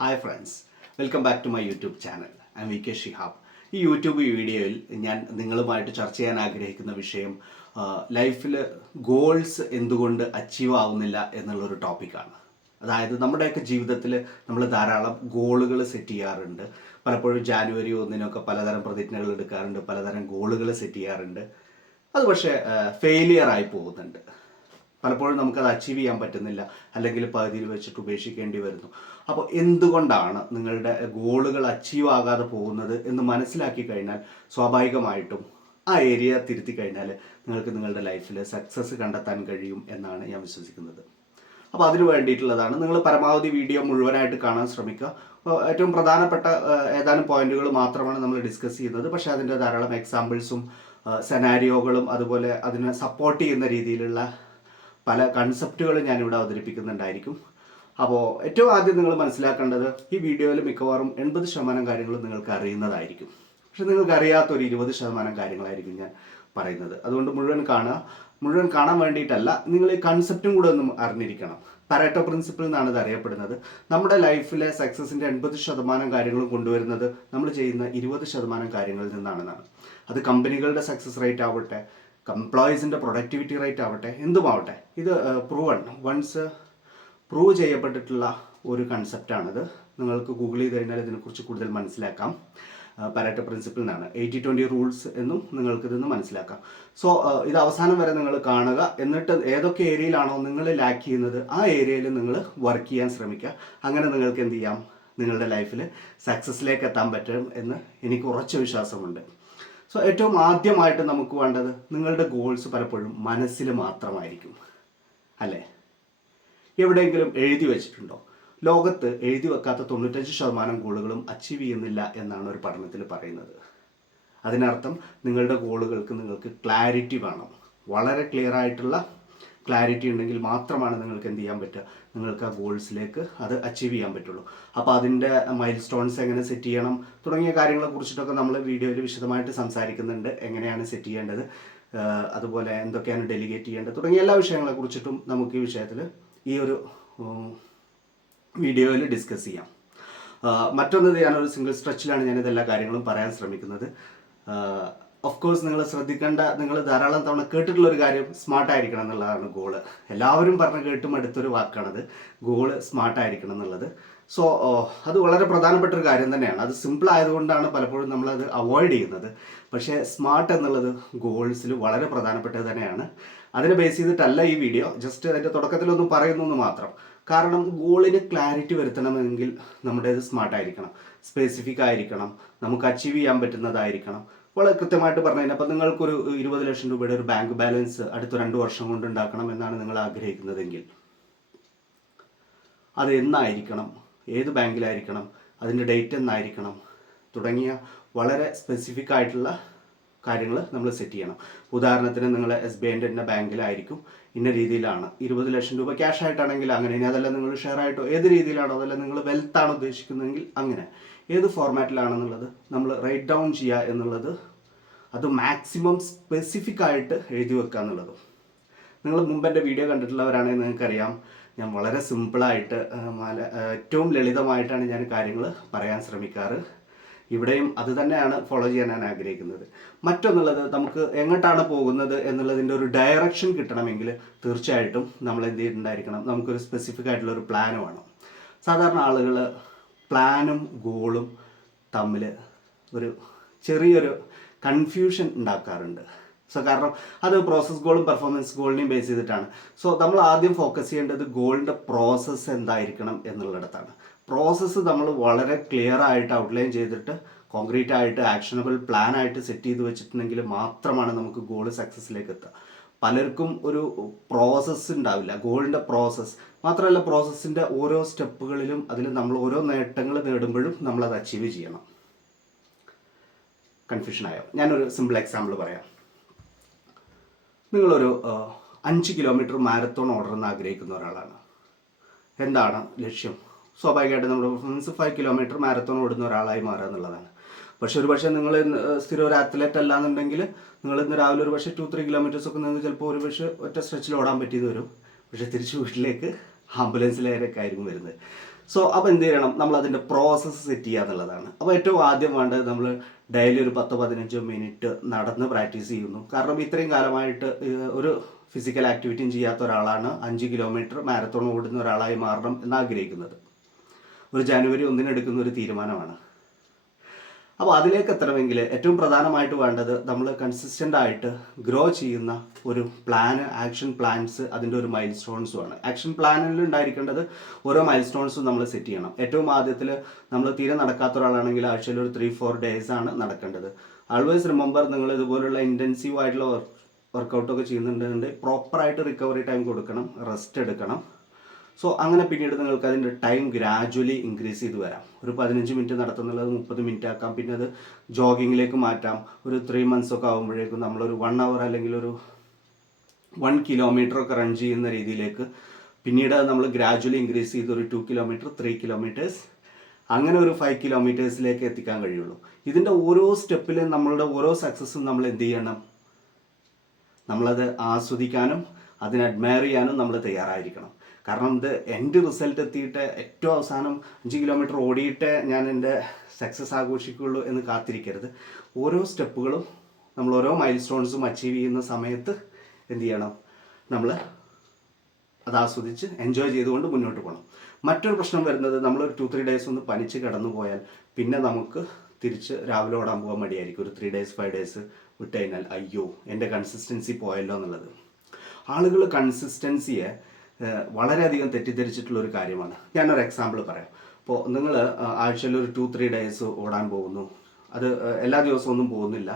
Hi friends welcome back to my YouTube channel I V K Shihab ഈ YouTube വീഡിയോയിൽ ഞാൻ നിങ്ങളുമായിട്ട് ചർച്ച ചെയ്യാൻ ആഗ്രഹിക്കുന്ന വിഷയം ലൈഫിൽ ഗോൾസ് എന്തുകൊണ്ട് അച്ചീവ് ആവുന്നില്ല എന്നുള്ളൊരു ടോപ്പിക്കാണ്. അതായത് നമ്മുടെയൊക്കെ ജീവിതത്തിൽ നമ്മൾ ധാരാളം ഗോളുകൾ സെറ്റ് ചെയ്യാറുണ്ട്. പലപ്പോഴും ജാനുവരി ഒന്നിനൊക്കെ പലതരം പ്രതിജ്ഞകൾ എടുക്കാറുണ്ട് പലതരം ഗോളുകൾ സെറ്റ് ചെയ്യാറുണ്ട്. അത് പക്ഷേ ഫെയിലിയർ ആയി പോകുന്നുണ്ട്. പലപ്പോഴും നമുക്കത് അച്ചീവ് ചെയ്യാൻ പറ്റുന്നില്ല അല്ലെങ്കിൽ പകുതിയിൽ വെച്ചിട്ട് ഉപേക്ഷിക്കേണ്ടി വരുന്നു. അപ്പോൾ എന്തുകൊണ്ടാണ് നിങ്ങളുടെ ഗോളുകൾ അച്ചീവ് ആകാതെ പോകുന്നത് എന്ന് മനസ്സിലാക്കി കഴിഞ്ഞാൽ സ്വാഭാവികമായിട്ടും ആ ഏരിയ തിരുത്തി കഴിഞ്ഞാൽ നിങ്ങൾക്ക് നിങ്ങളുടെ ലൈഫിൽ സക്സസ് കണ്ടെത്താൻ കഴിയും എന്നാണ് ഞാൻ വിശ്വസിക്കുന്നത്. അപ്പോൾ അതിന് വേണ്ടിയിട്ടുള്ളതാണ് നിങ്ങൾ പരമാവധി വീഡിയോ മുഴുവനായിട്ട് കാണാൻ ശ്രമിക്കുക. ഏറ്റവും പ്രധാനപ്പെട്ട ഏതാനും പോയിന്റുകൾ മാത്രമാണ് നമ്മൾ ഡിസ്കസ് ചെയ്യുന്നത്. പക്ഷേ അതിന്റെ ധാരാളം എക്സാമ്പിൾസും സെനാരിയോകളും അതുപോലെ അതിനെ സപ്പോർട്ട് ചെയ്യുന്ന രീതിയിലുള്ള പല കൺസെപ്റ്റുകളും ഞാനിവിടെ അവതരിപ്പിക്കുന്നുണ്ടായിരിക്കും. അപ്പോൾ ഏറ്റവും ആദ്യം നിങ്ങൾ മനസ്സിലാക്കേണ്ടത് ഈ വീഡിയോയിൽ മിക്കവാറും എൺപത് ശതമാനം കാര്യങ്ങളും നിങ്ങൾക്ക് അറിയുന്നതായിരിക്കും. പക്ഷെ നിങ്ങൾക്ക് അറിയാത്ത ഒരു ഇരുപത് ശതമാനം കാര്യങ്ങളായിരിക്കും ഞാൻ പറയുന്നത്. അതുകൊണ്ട് മുഴുവൻ കാണുക. മുഴുവൻ കാണാൻ വേണ്ടിയിട്ടല്ല നിങ്ങൾ ഈ കൺസെപ്റ്റും കൂടെ ഒന്ന് അറിഞ്ഞിരിക്കണം. പരേട്ടോ പ്രിൻസിപ്പിൾ എന്നാണ് ഇത് അറിയപ്പെടുന്നത്. നമ്മുടെ ലൈഫിലെ സക്സസിന്റെ എൺപത് ശതമാനം കാര്യങ്ങളും കൊണ്ടുവരുന്നത് നമ്മൾ ചെയ്യുന്ന ഇരുപത് ശതമാനം കാര്യങ്ങളിൽ നിന്നാണെന്നാണ്. അത് കമ്പനികളുടെ സക്സസ് റേറ്റ് ആവട്ടെ എംപ്ലോയീസിന്റെ പ്രൊഡക്ടിവിറ്റി റേറ്റ് ആവട്ടെ എന്തുമാവട്ടെ. ഇത് പ്രൂവൺ വൺസ് പ്രൂവ് ചെയ്യപ്പെട്ടിട്ടുള്ള ഒരു കൺസെപ്റ്റാണിത് നിങ്ങൾക്ക് ഗൂഗിൾ ചെയ്ത് കഴിഞ്ഞാൽ ഇതിനെക്കുറിച്ച് കൂടുതൽ മനസ്സിലാക്കാം. പരേറ്റ പ്രിൻസിപ്പിൾ എന്നാണ് എയ്റ്റി ട്വന്റി റൂൾസ് എന്നും നിങ്ങൾക്ക് ഇതെന്ന് മനസ്സിലാക്കാം. സോ ഇത് അവസാനം വരെ നിങ്ങൾ കാണുക. എന്നിട്ട് ഏതൊക്കെ ഏരിയയിലാണോ നിങ്ങൾ ലാക്ക് ചെയ്യുന്നത് ആ ഏരിയയിൽ നിങ്ങൾ വർക്ക് ചെയ്യാൻ ശ്രമിക്കുക. അങ്ങനെ നിങ്ങൾക്ക് എന്ത് ചെയ്യാം? നിങ്ങളുടെ ലൈഫിൽ സക്സസ്സിലേക്ക് എത്താൻ പറ്റും എന്ന് എനിക്ക് ഉറച്ച വിശ്വാസമുണ്ട്. സോ ഏറ്റവും ആദ്യമായിട്ട് നമുക്ക് വേണ്ടത് നിങ്ങളുടെ ഗോൾസ് പലപ്പോഴും മനസ്സിൽ മാത്രമായിരിക്കും. അല്ലേ? എവിടെയെങ്കിലും എഴുതി വെച്ചിട്ടുണ്ടോ? ലോകത്ത് എഴുതി വെക്കാത്ത തൊണ്ണൂറ്റഞ്ച് ശതമാനം ഗോളുകളും അച്ചീവ് ചെയ്യുന്നില്ല എന്നാണ് ഒരു പഠനത്തിൽ പറയുന്നത്. അതിനർത്ഥം നിങ്ങളുടെ ഗോളുകൾക്ക് നിങ്ങൾക്ക് ക്ലാരിറ്റി വേണം. വളരെ ക്ലിയർ ആയിട്ടുള്ള ക്ലാരിറ്റി ഉണ്ടെങ്കിൽ മാത്രമാണ് നിങ്ങൾക്ക് എന്ത് ചെയ്യാൻ പറ്റുക? നിങ്ങൾക്ക് ആ ഗോൾസിലേക്ക് അത് അച്ചീവ് ചെയ്യാൻ പറ്റുള്ളൂ. അപ്പോൾ അതിന്റെ മൈൽ സ്റ്റോൺസ് എങ്ങനെ സെറ്റ് ചെയ്യണം തുടങ്ങിയ കാര്യങ്ങളെ കുറിച്ചിട്ടൊക്കെ നമ്മൾ വീഡിയോയിൽ വിശദമായിട്ട് സംസാരിക്കുന്നുണ്ട്. എങ്ങനെയാണ് സെറ്റ് ചെയ്യേണ്ടത്? അതുപോലെ എന്തൊക്കെയാണ് ഡെലിഗേറ്റ് ചെയ്യേണ്ടത്? തുടങ്ങിയ എല്ലാ വിഷയങ്ങളെ കുറിച്ചിട്ടും നമുക്ക് ഈ വിഷയത്തിൽ ഈ ഒരു വീഡിയോയിൽ ഡിസ്കസ് ചെയ്യാം. മറ്റൊന്നത് മറ്റൊന്ന് ഞാനൊരു സിംഗിൾ സ്ട്രെച്ചിലാണ് ഞാൻ ഇതെല്ലാ കാര്യങ്ങളും പറയാൻ ശ്രമിക്കുന്നത്. ഓഫ് കോഴ്സ് നിങ്ങൾ ശ്രദ്ധിക്കേണ്ട നിങ്ങൾ ധാരാളം തവണ കേട്ടിട്ടുള്ള ഒരു കാര്യം സ്മാർട്ട് ആയിരിക്കണം എന്നുള്ളതാണ് ഗോൾ എല്ലാവരും പറഞ്ഞ് കേട്ടും അടുത്തൊരു വാക്കാണത് ഗോൾ സ്മാർട്ട് ആയിരിക്കണം എന്നുള്ളത്. സോ അത് വളരെ പ്രധാനപ്പെട്ട ഒരു കാര്യം തന്നെയാണ്. അത് സിമ്പിൾ ആയതുകൊണ്ടാണ് പലപ്പോഴും നമ്മളത് അവോയ്ഡ് ചെയ്യുന്നത്. പക്ഷേ സ്മാർട്ട് എന്നുള്ളത് ഗോൾസിൽ വളരെ പ്രധാനപ്പെട്ടത് തന്നെയാണ്. അതിനെ ബേസ് ചെയ്തിട്ടല്ല ഈ വീഡിയോ ജസ്റ്റ് അതിന്റെ തുടക്കത്തിലൊന്ന് പറയുന്നു എന്ന് മാത്രം. കാരണം ഗോളിന് ക്ലാരിറ്റി വരുത്തണമെങ്കിൽ നമ്മുടേത് സ്മാർട്ട് ആയിരിക്കണം. സ്പെസിഫിക് ആയിരിക്കണം. നമുക്ക് അച്ചീവ് ചെയ്യാൻ പറ്റുന്നതായിരിക്കണം. വളരെ കൃത്യമായിട്ട് പറഞ്ഞു കഴിഞ്ഞാൽ അപ്പോൾ നിങ്ങൾക്കൊരു ഇരുപത് ലക്ഷം രൂപയുടെ ഒരു ബാങ്ക് ബാലൻസ് അടുത്ത രണ്ട് വർഷം കൊണ്ട് ഉണ്ടാക്കണം എന്നാണ് നിങ്ങൾ ആഗ്രഹിക്കുന്നതെങ്കിൽ. അത് എന്നായിരിക്കണം? ഏത് ബാങ്കിലായിരിക്കണം അതിന്റെ ഡേറ്റ് എന്നായിരിക്കണം? തുടങ്ങിയ വളരെ സ്പെസിഫിക് ആയിട്ടുള്ള കാര്യങ്ങൾ നമ്മൾ സെറ്റ് ചെയ്യണം. ഉദാഹരണത്തിന് നിങ്ങൾ എസ് ബി ഐന്റെ തന്നെ ബാങ്കിലായിരിക്കും. ഇന്ന രീതിയിലാണ്. ഇരുപത് ലക്ഷം രൂപ ക്യാഷ് ആയിട്ടാണെങ്കിൽ അങ്ങനെ ഇനി അതല്ല നിങ്ങൾ ഷെയർ ആയിട്ടോ ഏത് രീതിയിലാണോ അതല്ല നിങ്ങൾ വെൽത്ത് ആണ് ഉദ്ദേശിക്കുന്നതെങ്കിൽ അങ്ങനെ. ഏത് ഫോർമാറ്റിലാണെന്നുള്ളത് നമ്മൾ റൈറ്റ് ഡൗൺ ചെയ്യുക എന്നുള്ളത് അത് മാക്സിമം സ്പെസിഫിക് ആയിട്ട് എഴുതി വെക്കുക എന്നുള്ളത്. നിങ്ങൾ മുമ്പ് എന്റെ വീഡിയോ കണ്ടിട്ടുള്ളവരാണെങ്കിൽ നിങ്ങൾക്കറിയാം. ഞാൻ വളരെ സിമ്പിളായിട്ട് ഏറ്റവും ലളിതമായിട്ടാണ് ഞാൻ കാര്യങ്ങൾ പറയാൻ ശ്രമിക്കാറ്. ഇവിടെയും അത് തന്നെയാണ് ഫോളോ ചെയ്യാൻ ഞാൻ ആഗ്രഹിക്കുന്നത്. മറ്റൊന്നുള്ളത് നമുക്ക് എങ്ങോട്ടാണ് പോകുന്നത് എന്നുള്ളതിന്റെ ഒരു ഡയറക്ഷൻ കിട്ടണമെങ്കിൽ തീർച്ചയായിട്ടും നമ്മൾ എന്ത് ചെയ്തിട്ടുണ്ടായിരിക്കണം. നമുക്കൊരു സ്പെസിഫിക് ആയിട്ടുള്ള ഒരു പ്ലാൻ വേണം. സാധാരണ ആളുകൾ പ്ലാനും ഗോളും തമ്മിൽ ഒരു ചെറിയൊരു കൺഫ്യൂഷൻ ഉണ്ടാക്കാറുണ്ട്. സോ കാരണം അത് പ്രോസസ് ഗോളും പെർഫോമൻസ് ഗോളിനെയും ബേസ് ചെയ്തിട്ടാണ്. സോ നമ്മൾ ആദ്യം ഫോക്കസ് ചെയ്യേണ്ടത് ഗോളിന്റെ പ്രോസസ്സ് എന്തായിരിക്കണം എന്നുള്ളിടത്താണ്. പ്രോസസ്സ് നമ്മൾ വളരെ ക്ലിയർ ആയിട്ട് ഔട്ട്ലൈൻ ചെയ്തിട്ട് കോൺക്രീറ്റ് ആയിട്ട് ആക്ഷനബിൾ പ്ലാൻ ആയിട്ട് സെറ്റ് ചെയ്ത് വെച്ചിട്ടുണ്ടെങ്കിൽ മാത്രമാണ് നമുക്ക് ഗോൾ സക്സസ്സിലേക്ക് എത്തുക. പലർക്കും ഒരു പ്രോസസ്സ് ഉണ്ടാവില്ല. ഗോളിന്റെ പ്രോസസ്സ് മാത്രമല്ല പ്രോസസ്സിന്റെ ഓരോ സ്റ്റെപ്പുകളിലും അതിൽ നമ്മൾ ഓരോ നേട്ടങ്ങൾ നേടുമ്പോഴും നമ്മളത് അച്ചീവ് ചെയ്യണം. കൺഫ്യൂഷനായോ ഞാനൊരു സിമ്പിൾ എക്സാമ്പിൾ പറയാം. നിങ്ങളൊരു അഞ്ച് കിലോമീറ്റർ മാരത്തോൺ ഓടണമെന്ന് ആഗ്രഹിക്കുന്ന ഒരാളാണ്. എന്താണ് ലക്ഷ്യം? സ്വാഭാവികമായിട്ട് നമ്മുടെ പെർഫോമൻസ് ഫൈവ് കിലോമീറ്റർ മാരത്തോൺ ഓടുന്ന ഒരാളായി മാറുക എന്നുള്ളതാണ്. പക്ഷെ ഒരു പക്ഷേ നിങ്ങൾ സ്ഥിരം ഒരു അത്ലറ്റ് അല്ലാന്നുണ്ടെങ്കിൽ നിങ്ങൾ ഇന്ന് രാവിലെ ഒരു പക്ഷേ ടു ത്രീ കിലോമീറ്റേഴ്സ് ഒക്കെ നിന്ന് ചിലപ്പോൾ ഒരു പക്ഷേ ഒറ്റ സ്ട്രെച്ചിൽ ഓടാൻ പറ്റിയെന്ന് വരും. പക്ഷേ തിരിച്ച് വീട്ടിലേക്ക് ആംബുലൻസിലേക്കൊക്കെ ആയിരിക്കും വരുന്നത്. സോ അപ്പോൾ എന്ത് ചെയ്യണം? നമ്മൾ അതിന്റെ പ്രോസസ്സ് സെറ്റ് ചെയ്യുക എന്നുള്ളതാണ്. അപ്പോൾ ഏറ്റവും ആദ്യം വേണ്ടത് നമ്മൾ ഡെയിലി ഒരു പത്തോ പതിനഞ്ചോ മിനിറ്റ് നടന്ന് പ്രാക്ടീസ് ചെയ്യുന്നു. കാരണം ഇത്രയും കാലമായിട്ട് ഒരു ഫിസിക്കൽ ആക്ടിവിറ്റിയും ചെയ്യാത്ത ഒരാളാണ് അഞ്ച് കിലോമീറ്റർ മാരത്തോൺ ഓടുന്ന ഒരാളായി മാറണം എന്ന് ആഗ്രഹിക്കുന്നത് ഒരു ജനുവരി ഒന്നിന് എടുക്കുന്ന ഒരു തീരുമാനമാണ്. അപ്പോൾ അതിലേക്ക് എത്തണമെങ്കിൽ ഏറ്റവും പ്രധാനമായിട്ട് വേണ്ടത് നമ്മൾ കൺസിസ്റ്റന്റ് ആയിട്ട് ഗ്രോ ചെയ്യുന്ന ഒരു പ്ലാന് ആക്ഷൻ പ്ലാൻസ് അതിന്റെ ഒരു മൈൽ സ്റ്റോൺസും ആണ്. ആക്ഷൻ പ്ലാനിൽ ഉണ്ടായിരിക്കേണ്ടത് ഓരോ മൈൽ സ്റ്റോൺസും നമ്മൾ സെറ്റ് ചെയ്യണം. ഏറ്റവും ആദ്യത്തിൽ നമ്മൾ തീരെ നടക്കാത്ത ഒരാളാണെങ്കിൽ ആഴ്ചയിൽ ഒരു ത്രീ ഫോർ ഡേയ്സ് ആണ് നടക്കേണ്ടത്. ആൾവേസ് റിമെമ്പർ നിങ്ങൾ ഇതുപോലുള്ള ഇന്റൻസീവ് ആയിട്ടുള്ള വർക്ക് വർക്കൗട്ടൊക്കെ ചെയ്യുന്നുണ്ടെങ്കിൽ പ്രോപ്പറായിട്ട് റിക്കവറി ടൈം കൊടുക്കണം റെസ്റ്റ് എടുക്കണം. സോ അങ്ങനെ പിന്നീട് നിങ്ങൾക്ക് അതിന്റെ ടൈം ഗ്രാജ്വലി ഇൻക്രീസ് ചെയ്ത് വരാം. ഒരു പതിനഞ്ച് മിനിറ്റ് നടത്തുന്നുള്ളത് മുപ്പത് മിനിറ്റ് ആക്കാം. പിന്നെ അത് ജോഗിങ്ങിലേക്ക് മാറ്റാം. ഒരു ത്രീ മന്ത്സ് ഒക്കെ ആകുമ്പോഴേക്കും നമ്മളൊരു വൺ അവർ അല്ലെങ്കിൽ ഒരു വൺ കിലോമീറ്റർ ഒക്കെ റൺ ചെയ്യുന്ന രീതിയിലേക്ക് പിന്നീട് നമ്മൾ ഗ്രാജ്വലി ഇൻക്രീസ് ചെയ്ത് ഒരു ടു കിലോമീറ്റർ ത്രീ കിലോമീറ്റേഴ്സ് അങ്ങനെ ഒരു ഫൈവ് കിലോമീറ്റേഴ്സിലേക്ക് എത്തിക്കാൻ കഴിയുള്ളൂ. ഇതിന്റെ ഓരോ സ്റ്റെപ്പിലും നമ്മളുടെ ഓരോ സക്സസ്സും നമ്മൾ എന്ത് ചെയ്യണം? നമ്മളത് ആസ്വദിക്കാനും അതിനെ അഡ്മയർ ചെയ്യാനും നമ്മൾ തയ്യാറായിരിക്കണം. കാരണം ഇത് എന്റെ റിസൾട്ട് എത്തിയിട്ട് ഏറ്റവും അവസാനം അഞ്ച് കിലോമീറ്റർ ഓടിയിട്ട് ഞാൻ എന്റെ സക്സസ് ആഘോഷിക്കുകയുള്ളൂ എന്ന് കാത്തിരിക്കരുത്. ഓരോ സ്റ്റെപ്പുകളും നമ്മൾ ഓരോ മൈൽ സ്റ്റോൺസും അച്ചീവ് ചെയ്യുന്ന സമയത്ത് എന്ത് ചെയ്യണം? നമ്മൾ അത് ആസ്വദിച്ച് എൻജോയ് ചെയ്തുകൊണ്ട് മുന്നോട്ട് പോകണം. മറ്റൊരു പ്രശ്നം വരുന്നത് നമ്മൾ ഒരു ടു ത്രീ ഡേയ്സ് ഒന്ന് പനിച്ച് കിടന്നു പോയാൽ പിന്നെ നമുക്ക് തിരിച്ച് രാവിലെ ഓടാൻ പോകാൻ മടിയായിരിക്കും. ഒരു ത്രീ ഡേയ്സ് ഫൈവ് ഡേയ്സ് വിട്ട് കഴിഞ്ഞാൽ അയ്യോ എന്റെ കൺസിസ്റ്റൻസി പോയല്ലോ എന്നുള്ളത്. ആളുകൾ കൺസിസ്റ്റൻസിയെ വളരെയധികം തെറ്റിദ്ധരിച്ചിട്ടുള്ള ഒരു കാര്യമാണ്. ഞാനൊരു എക്സാമ്പിൾ പറയാം. ഇപ്പോൾ നിങ്ങൾ ആഴ്ചയിൽ ഒരു ടു ത്രീ ഡേയ്സ് ഓടാൻ പോകുന്നു. അത് എല്ലാ ദിവസവും ഒന്നും പോകുന്നില്ല.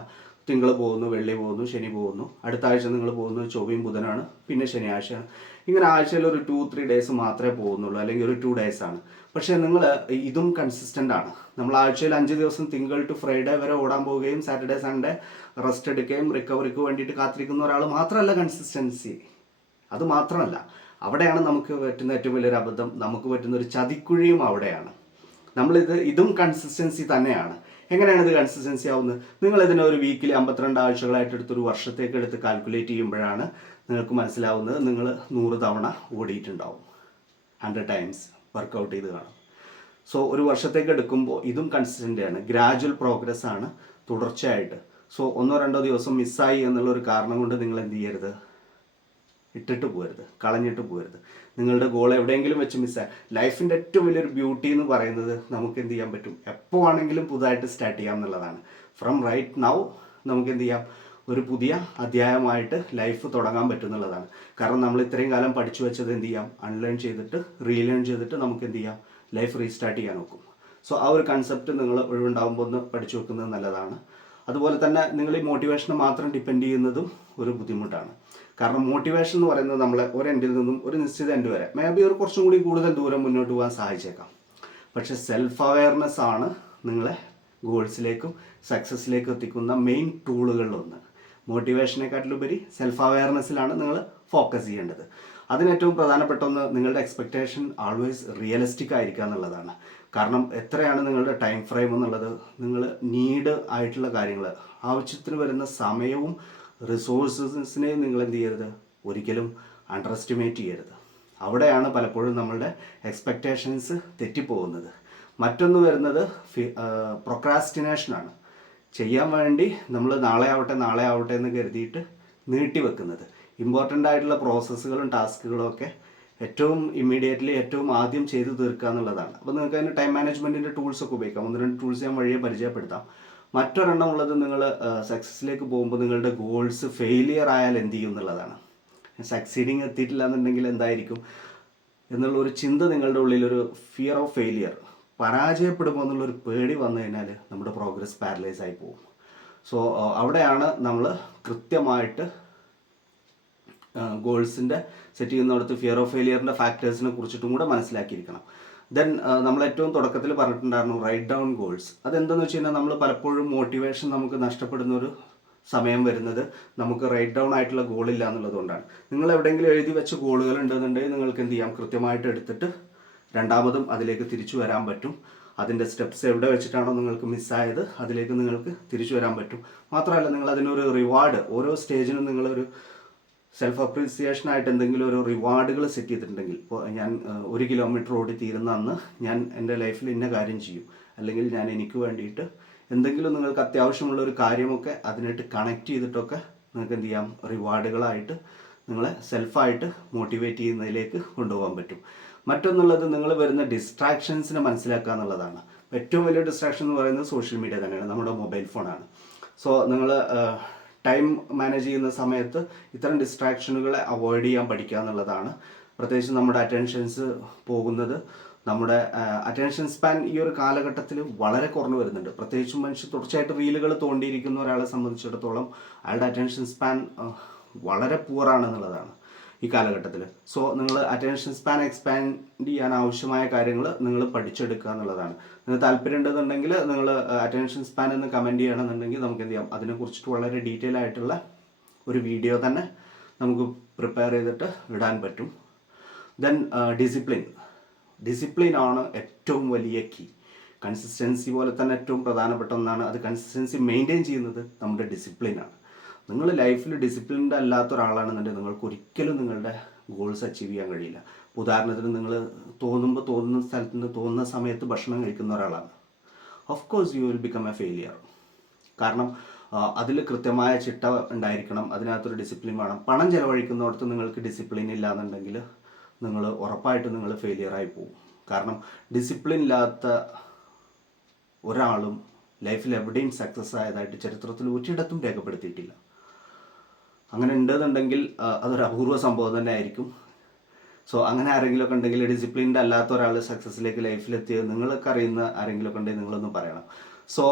തിങ്കൾ പോകുന്നു വെള്ളി പോകുന്നു ശനി പോകുന്നു. അടുത്ത ആഴ്ച നിങ്ങൾ പോകുന്നത് ചൊവ്വയും ബുധനാണ് പിന്നെ ശനിയാഴ്ചയാണ് ഇങ്ങനെ ആഴ്ചയിൽ ഒരു ടു ത്രീ ഡേയ്സ് മാത്രമേ പോകുന്നുള്ളൂ അല്ലെങ്കിൽ ഒരു ടു ഡേയ്സ് ആണ്. പക്ഷേ നിങ്ങൾ ഇതും കൺസിസ്റ്റന്റ് ആണ്. നമ്മൾ ആഴ്ചയിൽ അഞ്ച് ദിവസം തിങ്കൾ ടു ഫ്രൈഡേ വരെ ഓടാൻ പോവുകയും സാറ്റർഡേ സൺഡേ റെസ്റ്റ് എടുക്കുകയും റിക്കവറിക്ക് വേണ്ടിയിട്ട് കാത്തിരിക്കുന്ന ഒരാൾ മാത്രമല്ല കൺസിസ്റ്റൻസി അത് മാത്രമല്ല. അവിടെയാണ് നമുക്ക് പറ്റുന്ന ഏറ്റവും വലിയൊരു അബദ്ധം നമുക്ക് പറ്റുന്ന ഒരു ചതിക്കുഴിയും അവിടെയാണ്. നമ്മളിത് ഇതും കൺസിസ്റ്റൻസി തന്നെയാണ്. എങ്ങനെയാണ് ഇത് കൺസിസ്റ്റൻസി ആവുന്നത്? നിങ്ങൾ ഇതിനെ ഒരു വീക്കിൽ അമ്പത്തിരണ്ട് ആഴ്ചകളായിട്ട് എടുത്ത് ഒരു വർഷത്തേക്ക് എടുത്ത് കാൽക്കുലേറ്റ് ചെയ്യുമ്പോഴാണ് നിങ്ങൾക്ക് മനസ്സിലാവുന്നത് നിങ്ങൾ നൂറ് തവണ ഓടിയിട്ടുണ്ടാവും. ഹൺഡ്രഡ് ടൈംസ് വർക്കൗട്ട് ചെയ്ത് കാണും. സോ ഒരു വർഷത്തേക്ക് എടുക്കുമ്പോൾ ഇതും കൺസിസ്റ്റന്റ് ആണ്. ഗ്രാജുവൽ പ്രോഗ്രസ് ആണ് തുടർച്ചയായിട്ട്. സോ ഒന്നോ രണ്ടോ ദിവസം മിസ്സായി എന്നുള്ള ഒരു കാരണം കൊണ്ട് നിങ്ങൾ എന്ത് ചെയ്യരുത്? ഇട്ടിട്ട് പോരുത് കളഞ്ഞിട്ട് പോരുത്. നിങ്ങളുടെ ഗോൾ എവിടെയെങ്കിലും വെച്ച് മിസ്സായി ലൈഫിന്റെ ഏറ്റവും വലിയൊരു ബ്യൂട്ടി എന്ന് പറയുന്നത് നമുക്ക് എന്ത് ചെയ്യാൻ പറ്റും? എപ്പോൾ ആണെങ്കിലും പുതുതായിട്ട് സ്റ്റാർട്ട് ചെയ്യാം എന്നുള്ളതാണ്. ഫ്രം റൈറ്റ് നൗ നമുക്ക് എന്ത് ചെയ്യാം? ഒരു പുതിയ അധ്യായമായിട്ട് ലൈഫ് തുടങ്ങാൻ പറ്റും എന്നുള്ളതാണ്. കാരണം നമ്മൾ ഇത്രയും കാലം പഠിച്ചു വെച്ചത് എന്ത് ചെയ്യാം? അൺലേൺ ചെയ്തിട്ട് റീലേൺ ചെയ്തിട്ട് നമുക്ക് എന്ത് ചെയ്യാം? ലൈഫ് റീസ്റ്റാർട്ട് ചെയ്യാൻ നോക്കും. സോ ആ ഒരു കൺസെപ്റ്റ് നിങ്ങൾ ഒഴിവുണ്ടാകുമ്പോൾ ഒന്ന് പഠിച്ചു വെക്കുന്നത് നല്ലതാണ്. അതുപോലെ തന്നെ നിങ്ങൾ ഈ മോട്ടിവേഷനെ മാത്രം ഡിപ്പെൻഡ് ചെയ്യുന്നതും ഒരു ബുദ്ധിമുട്ടാണ്. കാരണം മോട്ടിവേഷൻ എന്ന് പറയുന്നത് നമ്മൾ ഒരു എൻഡിൽ നിന്നും ഒരു നിശ്ചിത എൻഡ് വരെ. മേ ബി ഒരു കുറച്ചും കൂടി കൂടുതൽ ദൂരം മുന്നോട്ട് പോകാൻ സഹായിച്ചേക്കാം. പക്ഷെ സെൽഫ് അവയർനെസ് ആണ് നിങ്ങളെ ഗോൾസിലേക്കും സക്സസ്സിലേക്കും എത്തിക്കുന്ന മെയിൻ ടൂളുകളിലൊന്ന് മോട്ടിവേഷനെക്കാട്ടിലുപരി സെൽഫ് അവയർനെസ്സിലാണ് നിങ്ങൾ ഫോക്കസ് ചെയ്യേണ്ടത്. അതിന് ഏറ്റവും പ്രധാനപ്പെട്ട ഒന്ന് നിങ്ങളുടെ എക്സ്പെക്റ്റേഷൻ ആൾവേസ് റിയലിസ്റ്റിക് ആയിരിക്കുക എന്നുള്ളതാണ്. കാരണം എത്രയാണ് നിങ്ങളുടെ ടൈം ഫ്രെയിം എന്നുള്ളത് നിങ്ങൾ നീഡ് ആയിട്ടുള്ള കാര്യങ്ങൾ ആവശ്യത്തിന് വരുന്ന സമയവും റിസോഴ്സസിനെയും നിങ്ങൾ എന്ത് ചെയ്യരുത്? ഒരിക്കലും അണ്ടർ എസ്റ്റിമേറ്റ് ചെയ്യരുത്. അവിടെയാണ് പലപ്പോഴും നമ്മളുടെ എക്സ്പെക്റ്റേഷൻസ് തെറ്റിപ്പോകുന്നത്. മറ്റൊന്ന് വരുന്നത് പ്രൊക്രാസ്റ്റിനേഷനാണ് ചെയ്യാൻ വേണ്ടി നമ്മൾ നാളെ ആവട്ടെ നാളെ ആവട്ടെ എന്ന് കരുതിയിട്ട് നീട്ടിവെക്കുന്നത് ഇമ്പോർട്ടന്റ് ആയിട്ടുള്ള പ്രോസസ്സുകളും ടാസ്കുകളും ഒക്കെ ഏറ്റവും ഇമ്മീഡിയറ്റ്ലി ഏറ്റവും ആദ്യം ചെയ്തു തീർക്കുക എന്നുള്ളതാണ്. അപ്പോൾ നിങ്ങൾക്ക് അതിന് ടൈം മാനേജ്മെന്റിന്റെ ടൂൾസ് ഒക്കെ ഉപയോഗിക്കാം. ഒന്ന് രണ്ട് ടൂൾസ് ഞാൻ വഴിയെ പരിചയപ്പെടുത്താം. മറ്റൊരെണ്ണം ഉള്ളത് നിങ്ങൾ സക്സസ്സിലേക്ക് പോകുമ്പോൾ നിങ്ങളുടെ ഗോൾസ് ഫെയിലിയർ ആയാൽ എന്ത് ചെയ്യും എന്നുള്ളതാണ്. സക്സീഡിങ് എത്തിയിട്ടില്ല എന്നുണ്ടെങ്കിൽ എന്തായിരിക്കും എന്നുള്ള ഒരു ചിന്ത നിങ്ങളുടെ ഉള്ളിൽ ഒരു ഫിയർ ഓഫ് ഫെയിലിയർ പരാജയപ്പെടുമോ എന്നുള്ളൊരു പേടി വന്നു കഴിഞ്ഞാൽ നമ്മുടെ പ്രോഗ്രസ് പാരലൈസ് ആയി പോകും. സോ അവിടെയാണ് നമ്മൾ കൃത്യമായിട്ട് ഗോൾസിന്റെ സെറ്റ് ചെയ്യുന്നിടത്ത് ഫിയർ ഓഫ് ഫെയിലിയറിന്റെ ഫാക്ടേഴ്സിനെ കുറിച്ചിട്ടും കൂടെ മനസ്സിലാക്കിയിരിക്കണം. ദെൻ നമ്മൾ ഏറ്റവും തുടക്കത്തിൽ പറഞ്ഞിട്ടുണ്ടായിരുന്നു റൈറ്റ് ഡൗൺ ഗോൾസ് അതെന്താണെന്ന് വെച്ച് കഴിഞ്ഞാൽ നമ്മൾ പലപ്പോഴും മോട്ടിവേഷൻ നമുക്ക് നഷ്ടപ്പെടുന്ന ഒരു സമയം വരുന്നത് നമുക്ക് റൈറ്റ് ഡൗൺ ആയിട്ടുള്ള ഗോളില്ല എന്നുള്ളതുകൊണ്ടാണ് നിങ്ങൾ എവിടെയെങ്കിലും എഴുതി വെച്ച ഗോളുകൾ ഉണ്ടെന്നുണ്ടെങ്കിൽ നിങ്ങൾക്ക് എന്ത് ചെയ്യാം? കൃത്യമായിട്ട് എടുത്തിട്ട് രണ്ടാമതും അതിലേക്ക് തിരിച്ചു വരാൻ പറ്റും. അതിന്റെ സ്റ്റെപ്സ് എവിടെ വെച്ചിട്ടാണോ നിങ്ങൾക്ക് മിസ്സായത് അതിലേക്ക് നിങ്ങൾക്ക് തിരിച്ചു വരാൻ പറ്റും. മാത്രമല്ല നിങ്ങൾ അതിനൊരു റിവാർഡ് ഓരോ സ്റ്റേജിനും നിങ്ങളൊരു സെൽഫ് അപ്രീസിയേഷൻ ആയിട്ട് എന്തെങ്കിലും ഒരു റിവാർഡുകൾ സെറ്റ് ചെയ്തിട്ടുണ്ടെങ്കിൽ ഇപ്പോൾ ഞാൻ ഒരു കിലോമീറ്റർ ഓടി തീരുന്ന അന്ന് ഞാൻ എന്റെ ലൈഫിൽ ഇന്ന കാര്യം ചെയ്യും. അല്ലെങ്കിൽ ഞാൻ എനിക്ക് വേണ്ടിയിട്ട് എന്തെങ്കിലും നിങ്ങൾക്ക് അത്യാവശ്യമുള്ള ഒരു കാര്യമൊക്കെ അതിനായിട്ട് കണക്ട് ചെയ്തിട്ടൊക്കെ നിങ്ങൾക്ക് എന്ത് ചെയ്യാം? റിവാർഡുകളായിട്ട് നിങ്ങളെ സെൽഫായിട്ട് മോട്ടിവേറ്റ് ചെയ്യുന്നതിലേക്ക് കൊണ്ടുപോകാൻ പറ്റും. മറ്റൊന്നുള്ളത് നിങ്ങൾ വരുന്ന ഡിസ്ട്രാക്ഷൻസിനെ മനസ്സിലാക്കുക എന്നുള്ളതാണ്. ഏറ്റവും വലിയ ഡിസ്ട്രാക്ഷൻ എന്ന് പറയുന്നത് സോഷ്യൽ മീഡിയ തന്നെയാണ് നമ്മുടെ മൊബൈൽ ഫോണാണ് സോ നിങ്ങൾ ടൈം മാനേജ് ചെയ്യുന്ന സമയത്ത് ഇത്തരം ഡിസ്ട്രാക്ഷനുകളെ അവോയ്ഡ് ചെയ്യാൻ പഠിക്കുക എന്നുള്ളതാണ് പ്രത്യേകിച്ച് നമ്മുടെ അറ്റൻഷൻസ് പോകുന്നത്. നമ്മുടെ അറ്റൻഷൻ സ്പാൻ ഈ ഒരു കാലഘട്ടത്തിൽ വളരെ കുറഞ്ഞു വരുന്നുണ്ട്. പ്രത്യേകിച്ചും മനുഷ്യർ തുടർച്ചയായിട്ട് റീലുകൾ തോണ്ടിയിരിക്കുന്ന ഒരാളെ സംബന്ധിച്ചിടത്തോളം അയാളുടെ അറ്റൻഷൻ സ്പാൻ വളരെ പൂറാണ് എന്നുള്ളതാണ് ഈ കാലഘട്ടത്തിൽ സോ നിങ്ങൾ അറ്റൻഷൻ സ്പാൻ എക്സ്പാൻഡ് ചെയ്യാൻ ആവശ്യമായ കാര്യങ്ങൾ നിങ്ങൾ പഠിച്ചെടുക്കുക എന്നുള്ളതാണ്. നിങ്ങൾ താല്പര്യം ഉണ്ടെന്നുണ്ടെങ്കിൽ നിങ്ങൾ അറ്റൻഷൻ സ്പാൻ എന്ന് കമന്റ് ചെയ്യണമെന്നുണ്ടെങ്കിൽ നമുക്ക് എന്ത് ചെയ്യാം? അതിനെക്കുറിച്ചിട്ട് വളരെ ഡീറ്റെയിൽ ആയിട്ടുള്ള ഒരു വീഡിയോ തന്നെ നമുക്ക് പ്രിപ്പയർ ചെയ്തിട്ട് ഇടാൻ പറ്റും. ദെൻ ഡിസിപ്ലിൻ ഡിസിപ്ലിൻ ആണ് ഏറ്റവും വലിയ കീ കൺസിസ്റ്റൻസി പോലെ തന്നെ ഏറ്റവും പ്രധാനപ്പെട്ട ഒന്നാണ്. അത് കൺസിസ്റ്റൻസി മെയിന്റെയിൻ ചെയ്യുന്നത് നമ്മുടെ ഡിസിപ്ലിനാണ് നിങ്ങൾ ലൈഫിൽ ഡിസിപ്ലിൻഡ് അല്ലാത്ത ഒരാളാണെന്നുണ്ടെങ്കിൽ നിങ്ങൾക്ക് ഒരിക്കലും നിങ്ങളുടെ ഗോൾസ് അച്ചീവ് ചെയ്യാൻ കഴിയില്ല. ഉദാഹരണത്തിന് നിങ്ങൾ തോന്നുമ്പോൾ തോന്നുന്ന സ്ഥലത്ത് നിന്ന് തോന്നുന്ന സമയത്ത് ഭക്ഷണം കഴിക്കുന്ന ഒരാളാണ്. Of course you will become a failure കാരണം അതിൽ കൃത്യമായ ചിട്ട ഉണ്ടായിരിക്കണം അതിനകത്തൊരു ഡിസിപ്ലിൻ വേണം. പണം ചെലവഴിക്കുന്നിടത്ത് നിങ്ങൾക്ക് ഡിസിപ്ലിൻ ഇല്ല എന്നുണ്ടെങ്കിൽ നിങ്ങൾ ഉറപ്പായിട്ടും നിങ്ങൾ ഫെയിലിയർ ആയി പോകും. കാരണം ഡിസിപ്ലിൻ ഇല്ലാത്ത ഒരാളും ലൈഫിൽ എവിടെയും സക്സസ് ആയതായിട്ട് ചരിത്രത്തിൽ ഒരിടത്തും രേഖപ്പെടുത്തിയിട്ടില്ല. അങ്ങനെ ഉണ്ടെന്നുണ്ടെങ്കിൽ അതൊരു അപൂർവ സംഭവം തന്നെ ആയിരിക്കും. സോ അങ്ങനെ ആരെങ്കിലും ഒക്കെ ഉണ്ടെങ്കിൽ ഡിസിപ്ലിൻഡ് അല്ലാത്ത ഒരാൾ സക്സസ്സിലേക്ക് ലൈഫിലെത്തിയത് നിങ്ങളൊക്കെ അറിയുന്ന ആരെങ്കിലും ഒക്കെ ഉണ്ടെങ്കിൽ നിങ്ങളൊന്ന് പറയണം. സോ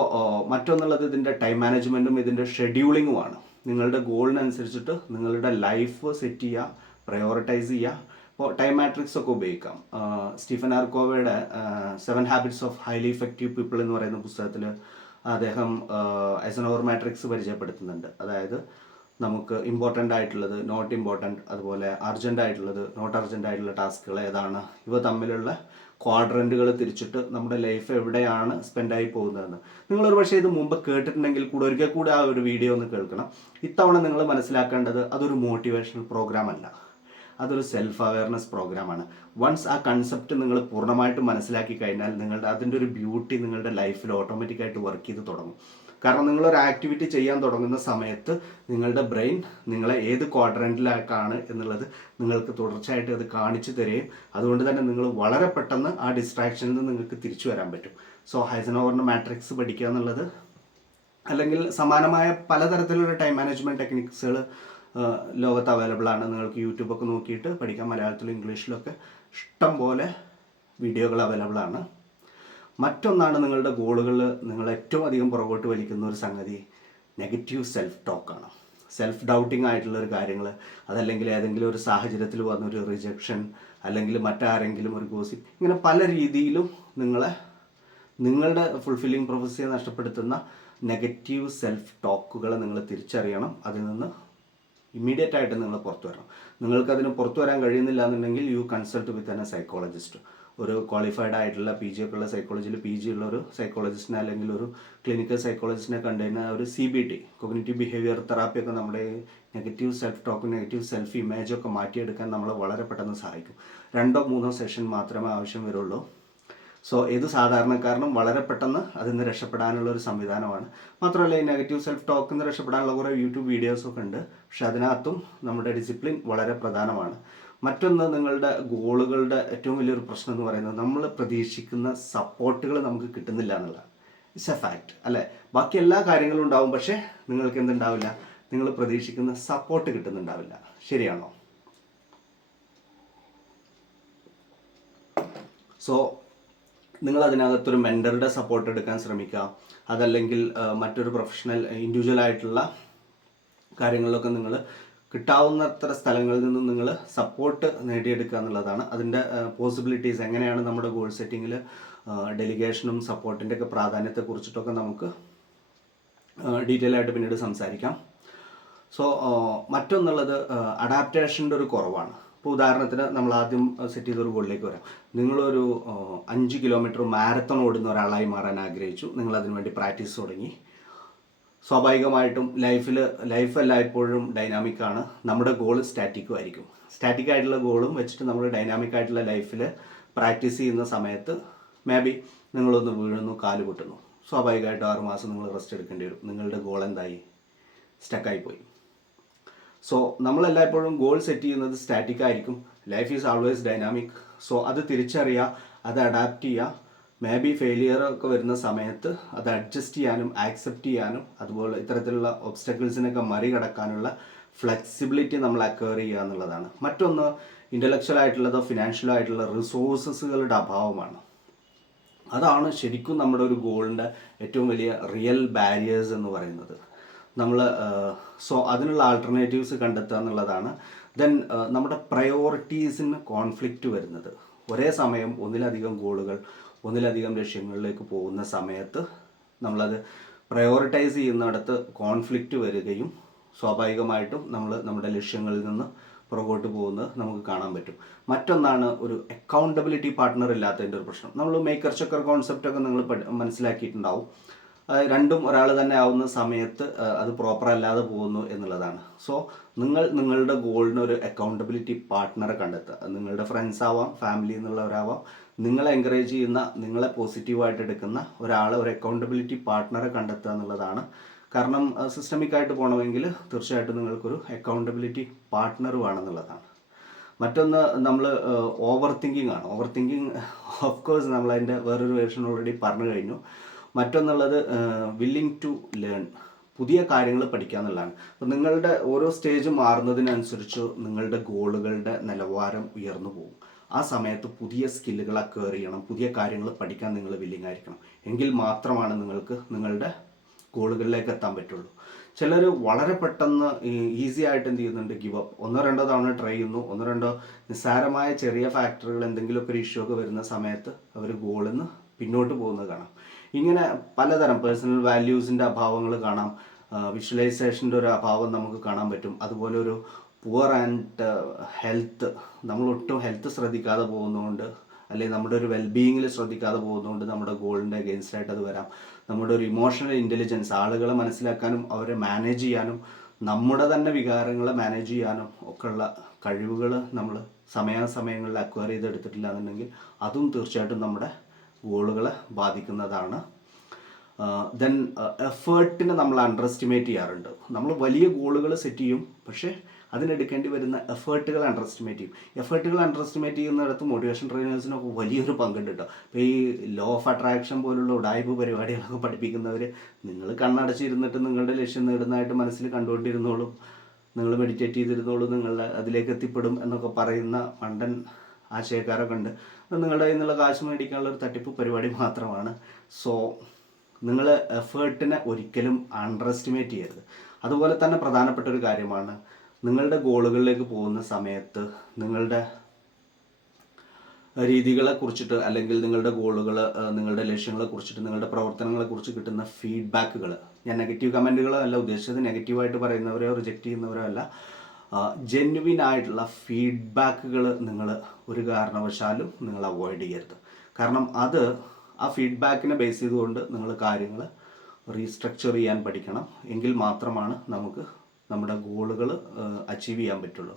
മറ്റൊന്നുള്ളത് ഇതിന്റെ ടൈം മാനേജ്മെന്റും ഇതിന്റെ ഷെഡ്യൂളിങ്ങുമാണ് നിങ്ങളുടെ ഗോളിനനുസരിച്ചിട്ട് നിങ്ങളുടെ ലൈഫ് സെറ്റ് ചെയ്യുക പ്രയോറിറ്റൈസ് ചെയ്യുക. ഇപ്പോൾ ടൈം മാട്രിക്സ് ഒക്കെ ഉപയോഗിക്കാം. Stephen ആർക്കോവയുടെ seven habits of highly effective people എന്ന് പറയുന്ന പുസ്തകത്തിൽ അദ്ദേഹം എസനോവർ മാട്രിക്സ് പരിചയപ്പെടുത്തുന്നുണ്ട്. അതായത് നമുക്ക് ഇമ്പോർട്ടന്റ് ആയിട്ടുള്ളത് നോട്ട് ഇമ്പോർട്ടന്റ് അതുപോലെ അർജന്റ് ആയിട്ടുള്ളത് നോട്ട് അർജന്റ് ആയിട്ടുള്ള ടാസ്കുകൾ ഏതാണ്? ഇവ തമ്മിലുള്ള ക്വാഡ്രന്റുകൾ തിരിച്ചിട്ട് നമ്മുടെ ലൈഫ് എവിടെയാണ് സ്പെൻഡായി പോകുന്നതെന്ന്. നിങ്ങളൊരു പക്ഷേ ഇത് മുമ്പ് കേട്ടിട്ടുണ്ടെങ്കിൽ കൂടെ ഒരിക്കൽ കൂടെ ആ ഒരു വീഡിയോ ഒന്ന് കേൾക്കണം. ഇത്തവണ നിങ്ങൾ മനസ്സിലാക്കേണ്ടത് അതൊരു മോട്ടിവേഷണൽ പ്രോഗ്രാം അല്ല. അതൊരു സെൽഫ് അവയർനെസ് പ്രോഗ്രാമാണ് വൺസ് ആ കൺസെപ്റ്റ് നിങ്ങൾ പൂർണമായിട്ട് മനസ്സിലാക്കി കഴിഞ്ഞാൽ നിങ്ങളുടെ അതിന്റെ ഒരു ബ്യൂട്ടി നിങ്ങളുടെ ലൈഫിൽ ഓട്ടോമാറ്റിക്കായിട്ട് വർക്ക് ചെയ്ത് തുടങ്ങും. കാരണം നിങ്ങളൊരു ആക്ടിവിറ്റി ചെയ്യാൻ തുടങ്ങുന്ന സമയത്ത് നിങ്ങളുടെ ബ്രെയിൻ നിങ്ങളെ ഏത് ക്വാഡ്രന്റിലേക്കാണ് എന്നുള്ളത് നിങ്ങൾക്ക് തുടർച്ചയായിട്ട് അത് കാണിച്ചു തരികയും അതുകൊണ്ട് തന്നെ നിങ്ങൾ വളരെ പെട്ടെന്ന് ആ ഡിസ്ട്രാക്ഷനിൽ നിന്ന് നിങ്ങൾക്ക് തിരിച്ചു വരാൻ പറ്റും. സോ ഹൈസനോവറിന്റെ മാട്രിക്സ് പഠിക്കുക എന്നുള്ളത് അല്ലെങ്കിൽ സമാനമായ പലതരത്തിലുള്ള ടൈം മാനേജ്മെന്റ് ടെക്നിക്സുകൾ ലോകത്ത് അവൈലബിൾ ആണ്. നിങ്ങൾക്ക് യൂട്യൂബൊക്കെ നോക്കിയിട്ട് പഠിക്കാം. മലയാളത്തിലും ഇംഗ്ലീഷിലൊക്കെ ഇഷ്ടം പോലെ വീഡിയോകൾ അവൈലബിൾ ആണ്. മറ്റൊന്നാണ് നിങ്ങളുടെ ഗോളുകളിൽ നിങ്ങൾ ഏറ്റവും അധികം പുറകോട്ട് വലിക്കുന്ന ഒരു സംഗതി നെഗറ്റീവ് സെൽഫ് ടോക്കാണ് സെൽഫ് ഡൗട്ടിങ് ആയിട്ടുള്ള ഒരു കാര്യങ്ങൾ അതല്ലെങ്കിൽ ഏതെങ്കിലും ഒരു സാഹചര്യത്തിൽ വന്നൊരു റിജക്ഷൻ അല്ലെങ്കിൽ മറ്റാരെങ്കിലും ഒരു ഗോസിപ്പ് ഇങ്ങനെ പല രീതിയിലും നിങ്ങളെ നിങ്ങളുടെ ഫുൾഫില്ലിംഗ് പ്രൊഫസിയെ നഷ്ടപ്പെടുത്തുന്ന നെഗറ്റീവ് സെൽഫ് ടോക്കുകളെ നിങ്ങൾ തിരിച്ചറിയണം. അതിൽ നിന്ന് ഇമ്മീഡിയറ്റ് ആയിട്ട് നിങ്ങൾ പുറത്തു വരണം. നിങ്ങൾക്കതിന് പുറത്തു വരാൻ കഴിയുന്നില്ല എന്നുണ്ടെങ്കിൽ you consult with an a psychologist ഒരു ക്വാളിഫൈഡ് ആയിട്ടുള്ള പി ജി ഒക്കെ ഉള്ള സൈക്കോളജിയിൽ പി ജി ഉള്ള ഒരു സൈക്കോളജിസ്റ്റിനെ അല്ലെങ്കിൽ ഒരു ക്ലിനിക്കൽ സൈക്കോളജിസ്റ്റിനെ കണ്ടു കഴിഞ്ഞാൽ ഒരു C B T cognitive behaviour therapy ഒക്കെ നമ്മുടെ negative self talk negative self image ഒക്കെ മാറ്റിയെടുക്കാൻ നമ്മളെ വളരെ പെട്ടെന്ന് സഹായിക്കും. രണ്ടോ മൂന്നോ സെഷൻ മാത്രമേ ആവശ്യം വരുള്ളൂ. സോ ഏത് സാധാരണക്കാരനും വളരെ പെട്ടെന്ന് അതിൽ നിന്ന് രക്ഷപ്പെടാനുള്ള ഒരു സംവിധാനമാണ്. മാത്രമല്ല ഈ നെഗറ്റീവ് സെൽഫ് ടോക്കിൽ നിന്ന് രക്ഷപ്പെടാനുള്ള കുറേ യൂട്യൂബ് വീഡിയോസൊക്കെ ഉണ്ട്. പക്ഷെ അതിനകത്തും നമ്മുടെ ഡിസിപ്ലിൻ വളരെ പ്രധാനമാണ്. മറ്റൊന്ന് നിങ്ങളുടെ ഗോളുകളുടെ ഏറ്റവും വലിയൊരു പ്രശ്നം എന്ന് പറയുന്നത് നമ്മൾ പ്രതീക്ഷിക്കുന്ന സപ്പോർട്ടുകൾ നമുക്ക് കിട്ടുന്നില്ല എന്നുള്ളതാണ്. ഇറ്റ്സ് എ ഫാക്റ്റ് അല്ലേ? ബാക്കി എല്ലാ കാര്യങ്ങളും ഉണ്ടാവും പക്ഷേ നിങ്ങൾക്ക് എന്തുണ്ടാവില്ല? നിങ്ങൾ പ്രതീക്ഷിക്കുന്ന സപ്പോർട്ട് കിട്ടുന്നുണ്ടാവില്ല. ശരിയാണോ? സോ നിങ്ങൾ അതിനകത്തൊരു മെന്ററുടെ സപ്പോർട്ട് എടുക്കാൻ ശ്രമിക്കുക. അതല്ലെങ്കിൽ മറ്റൊരു പ്രൊഫഷണൽ ഇൻഡിവിജ്വൽ ആയിട്ടുള്ള കാര്യങ്ങളിലൊക്കെ നിങ്ങൾ കിട്ടാവുന്നത്ര സ്ഥലങ്ങളിൽ നിന്നും നിങ്ങൾ സപ്പോർട്ട് നേടിയെടുക്കുക എന്നുള്ളതാണ്. അതിന്റെ പോസിബിലിറ്റീസ് എങ്ങനെയാണ് നമ്മുടെ ഗോൾ സെറ്റിങ്ങിൽ ഡെലിഗേഷനും സപ്പോർട്ടിന്റെ ഒക്കെ പ്രാധാന്യത്തെ കുറിച്ചിട്ടൊക്കെ നമുക്ക് ഡീറ്റെയിൽ ആയിട്ട് പിന്നീട് സംസാരിക്കാം. സോ മറ്റൊന്നുള്ളത് അഡാപ്റ്റേഷന്റെ ഒരു കുറവാണ്. ഇപ്പോൾ ഉദാഹരണത്തിന് നമ്മൾ ആദ്യം സെറ്റ് ചെയ്തൊരു ഗോളിലേക്ക് വരാം. നിങ്ങളൊരു അഞ്ച് കിലോമീറ്റർ മാരത്തൺ ഓടുന്ന ഒരാളായി മാറാൻ ആഗ്രഹിച്ചു. നിങ്ങൾ അതിനുവേണ്ടി പ്രാക്ടീസ് തുടങ്ങി. സ്വാഭാവികമായിട്ടും ലൈഫിൽ ലൈഫ് എല്ലായ്പ്പോഴും ഡൈനാമിക് ആണ്. നമ്മുടെ ഗോൾ സ്റ്റാറ്റിക്കും ആയിരിക്കും. സ്റ്റാറ്റിക് ആയിട്ടുള്ള ഗോളും വെച്ചിട്ട് നമ്മൾ ഡൈനാമിക് ആയിട്ടുള്ള ലൈഫിൽ പ്രാക്ടീസ് ചെയ്യുന്ന സമയത്ത് മേ ബി നിങ്ങളൊന്ന് വീഴുന്നു കാൽ പൊട്ടുന്നു. സ്വാഭാവികമായിട്ടും ആറ് മാസം നിങ്ങൾ റെസ്റ്റ് എടുക്കേണ്ടി വരും. നിങ്ങളുടെ ഗോൾ എന്തായി? സ്റ്റക്കായി പോയി സോ നമ്മളെല്ലായ്പ്പോഴും ഗോൾ സെറ്റ് ചെയ്യുന്നത് സ്റ്റാറ്റിക് ആയിരിക്കും. Life is always dynamic so അത് തിരിച്ചറിയുക അത് അഡാപ്റ്റ് ചെയ്യുക. മേ ബി ഫെയിലിയർ ഒക്കെ വരുന്ന സമയത്ത് അത് അഡ്ജസ്റ്റ് ചെയ്യാനും ആക്സെപ്റ്റ് ചെയ്യാനും അതുപോലെ ഇത്തരത്തിലുള്ള ഒബ്സ്റ്റക്കിൾസിനൊക്കെ മറികടക്കാനുള്ള ഫ്ലെക്സിബിലിറ്റി നമ്മൾ അക്വയർ ചെയ്യുക എന്നുള്ളതാണ്. മറ്റൊന്ന് ഇന്റലക്ച്വൽ ആയിട്ടുള്ളതോ ഫിനാൻഷ്യൽ ആയിട്ടുള്ള റിസോഴ്സസുകളുടെ അഭാവമാണ്. അതാണ് ശരിക്കും നമ്മുടെ ഒരു ഗോളിന്റെ ഏറ്റവും വലിയ റിയൽ ബാരിയേഴ്സ് എന്ന് പറയുന്നത്. നമ്മൾ സോ അതിനുള്ള ആൾട്ടർനേറ്റീവ്സ് കണ്ടെത്തുക എന്നുള്ളതാണ്. ദെൻ നമ്മുടെ പ്രയോറിറ്റീസിന് കോൺഫ്ലിക്റ്റ് വരുന്നത്. ഒരേ സമയം ഒന്നിലധികം ഗോളുകൾ ഒന്നിലധികം ലക്ഷ്യങ്ങളിലേക്ക് പോകുന്ന സമയത്ത് നമ്മളത് പ്രയോറിറ്റൈസ് ചെയ്യുന്നിടത്ത് കോൺഫ്ലിക്റ്റ് വരികയും സ്വാഭാവികമായിട്ടും നമ്മൾ നമ്മുടെ ലക്ഷ്യങ്ങളിൽ നിന്ന് പുറകോട്ട് പോകുന്നത് നമുക്ക് കാണാൻ പറ്റും. മറ്റൊന്നാണ് ഒരു അക്കൗണ്ടബിലിറ്റി പാർട്ട്ണർ ഇല്ലാത്തതിന്റെ ഒരു പ്രശ്നം. നമ്മൾ മേക്കർ ചക്കർ കോൺസെപ്റ്റ് ഒക്കെ നിങ്ങൾ മനസ്സിലാക്കിയിട്ടുണ്ടാവും. രണ്ടും ഒരാൾ തന്നെ ആവുന്ന സമയത്ത് അത് പ്രോപ്പർ അല്ലാതെ പോകുന്നു എന്നുള്ളതാണ്. സോ നിങ്ങൾ നിങ്ങളുടെ ഗോളിന് ഒരു അക്കൗണ്ടബിലിറ്റി പാർട്ട്ണറെ കണ്ടെത്തുക. നിങ്ങളുടെ ഫ്രണ്ട്സ് ആവാം ഫാമിലി എന്നുള്ളവരാവാം. നിങ്ങളെ എൻകറേജ് ചെയ്യുന്ന നിങ്ങളെ പോസിറ്റീവായിട്ട് എടുക്കുന്ന ഒരാളെ ഒരു അക്കൗണ്ടബിലിറ്റി പാർട്ട്ണറെ കണ്ടെത്തുക എന്നുള്ളതാണ്. കാരണം സിസ്റ്റമിക് ആയിട്ട് പോകണമെങ്കിൽ തീർച്ചയായിട്ടും നിങ്ങൾക്കൊരു അക്കൗണ്ടബിലിറ്റി പാർട്ട്ണർ വേണമെന്നുള്ളതാണ്. മറ്റൊന്ന് നമ്മൾ ഓവർ തിങ്കിങ് ആണ്. ഓവർ തിങ്കിങ് ഓഫ് കോഴ്സ് നമ്മളതിന്റെ വേറൊരു വേർഷൻ ഓൾറെഡി പറഞ്ഞു കഴിഞ്ഞു. മറ്റൊന്നുള്ളത് വില്ലിങ് ടു ലേൺ പുതിയ കാര്യങ്ങൾ പഠിക്കുക എന്നുള്ളതാണ്. നിങ്ങളുടെ ഓരോ സ്റ്റേജ് മാറുന്നതിനനുസരിച്ച് നിങ്ങളുടെ ഗോളുകളുടെ നിലവാരം ഉയർന്നു പോകും. ആ സമയത്ത് പുതിയ സ്കില്ലുകൾ അക്വയർ ചെയ്യണം പുതിയ കാര്യങ്ങൾ പഠിക്കാൻ നിങ്ങൾ വില്ലിങ് ആയിരിക്കണം. എങ്കിൽ മാത്രമാണ് നിങ്ങൾക്ക് നിങ്ങളുടെ ഗോളുകളിലേക്ക് എത്താൻ പറ്റുള്ളൂ. ചിലർ വളരെ പെട്ടെന്ന് ഈസി ആയിട്ട് എന്ത് ചെയ്യുന്നുണ്ട്? ഗിവ് അപ്പ് ഒന്നോ രണ്ടോ തവണ ട്രൈ ചെയ്യുന്നു. ഒന്നോ രണ്ടോ നിസ്സാരമായ ചെറിയ ഫാക്ടറുകൾ എന്തെങ്കിലുമൊക്കെ ഒരു ഇഷ്യൂ ഒക്കെ വരുന്ന സമയത്ത് അവർ ഗോളിൽ നിന്ന് പിന്നോട്ട് പോകുന്നത് കാണാം. ഇങ്ങനെ പലതരം പേഴ്സണൽ വാല്യൂസിന്റെ അഭാവങ്ങൾ കാണാം. വിഷ്വലൈസേഷന്റെ ഒരു അഭാവം നമുക്ക് കാണാൻ പറ്റും. അതുപോലെ ഒരു പുവർ ആൻഡ് ഹെൽത്ത് നമ്മൾ ഒട്ടും ഹെൽത്ത് ശ്രദ്ധിക്കാതെ പോകുന്നതുകൊണ്ട് അല്ലെങ്കിൽ നമ്മുടെ ഒരു വെൽബീയിങ്ങിൽ ശ്രദ്ധിക്കാതെ പോകുന്നതുകൊണ്ട് നമ്മുടെ ഗോളിന്റെ അഗെയിൻസ്റ്റ് ആയിട്ട് അത് വരാം. നമ്മുടെ ഒരു ഇമോഷണൽ ഇന്റലിജൻസ് ആളുകളെ മനസ്സിലാക്കാനും അവരെ മാനേജ് ചെയ്യാനും നമ്മുടെ തന്നെ വികാരങ്ങളെ മാനേജ് ചെയ്യാനും ഒക്കെയുള്ള കഴിവുകൾ നമ്മൾ സമയാസമയങ്ങളിൽ അക്വയർ ചെയ്തെടുത്തിട്ടില്ല എന്നുണ്ടെങ്കിൽ അതും തീർച്ചയായിട്ടും നമ്മുടെ ഗോളുകളെ ബാധിക്കുന്നതാണ്. ദെൻ എഫേർട്ടിനെ നമ്മൾ അണ്ടർ എസ്റ്റിമേറ്റ് ചെയ്യാറുണ്ട്. നമ്മൾ വലിയ ഗോളുകൾ സെറ്റ് ചെയ്യും പക്ഷേ അതിനെടുക്കേണ്ടി വരുന്ന എഫേർട്ടുകൾ അണ്ടർ എസ്റ്റിമേറ്റ് ചെയ്യും എഫേർട്ടുകൾ അണ്ടർ എസ്റ്റിമേറ്റ് ചെയ്യുന്നിടത്ത് മോട്ടിവേഷൻ ട്രെയിനേഴ്സിനൊക്കെ വലിയൊരു പങ്കുണ്ട് കേട്ടോ ഇപ്പോൾ ഈ ലോ ഓഫ് അട്രാക്ഷൻ പോലുള്ള ഉടായ്പ പരിപാടികളൊക്കെ പഠിപ്പിക്കുന്നവർ നിങ്ങൾ കണ്ണടച്ചിരുന്നിട്ട് നിങ്ങളുടെ ലക്ഷ്യം നേടുന്നതായിട്ട് മനസ്സിൽ കണ്ടുകൊണ്ടിരുന്നോളും നിങ്ങൾ മെഡിറ്റേറ്റ് ചെയ്തിരുന്നോളൂ നിങ്ങളുടെ അതിലേക്ക് എത്തിപ്പെടും എന്നൊക്കെ പറയുന്ന മണ്ടൻ ആശയക്കാരൊക്കെ ഉണ്ട്. അത് നിങ്ങളുടെ കയ്യിൽ നിന്നുള്ള കാശ് മേടിക്കാനുള്ള ഒരു തട്ടിപ്പ് പരിപാടി മാത്രമാണ്. സോ നിങ്ങൾ എഫേർട്ടിനെ ഒരിക്കലും അണ്ടർ എസ്റ്റിമേറ്റ് ചെയ്യരുത്. അതുപോലെ തന്നെ പ്രധാനപ്പെട്ട ഒരു കാര്യമാണ് നിങ്ങളുടെ ഗോളുകളിലേക്ക് പോകുന്ന സമയത്ത് നിങ്ങളുടെ രീതികളെ കുറിച്ചിട്ട് അല്ലെങ്കിൽ നിങ്ങളുടെ ഗോളുകൾ നിങ്ങളുടെ ലക്ഷ്യങ്ങളെ കുറിച്ചിട്ട് നിങ്ങളുടെ പ്രവർത്തനങ്ങളെ കുറിച്ച് കിട്ടുന്ന ഫീഡ്ബാക്കുകൾ ഞാൻ നെഗറ്റീവ് കമന്റുകളോ അല്ല ഉദ്ദേശിച്ചത് നെഗറ്റീവായിട്ട് പറയുന്നവരെയോ റിജക്റ്റ് ചെയ്യുന്നവരോ അല്ല. ജെന്യുവിൻ ആയിട്ടുള്ള ഫീഡ്ബാക്കുകൾ നിങ്ങൾ ഒരു കാരണവശാലും നിങ്ങൾ അവോയ്ഡ് ചെയ്യരുത്. കാരണം അത് ആ ഫീഡ്ബാക്കിനെ ബേസ് ചെയ്തുകൊണ്ട് നിങ്ങൾ കാര്യങ്ങൾ റീസ്ട്രക്ചർ ചെയ്യാൻ പഠിക്കണം. എങ്കിൽ മാത്രമാണ് നമുക്ക് നമ്മുടെ ഗോളുകൾ അച്ചീവ് ചെയ്യാൻ പറ്റുള്ളൂ.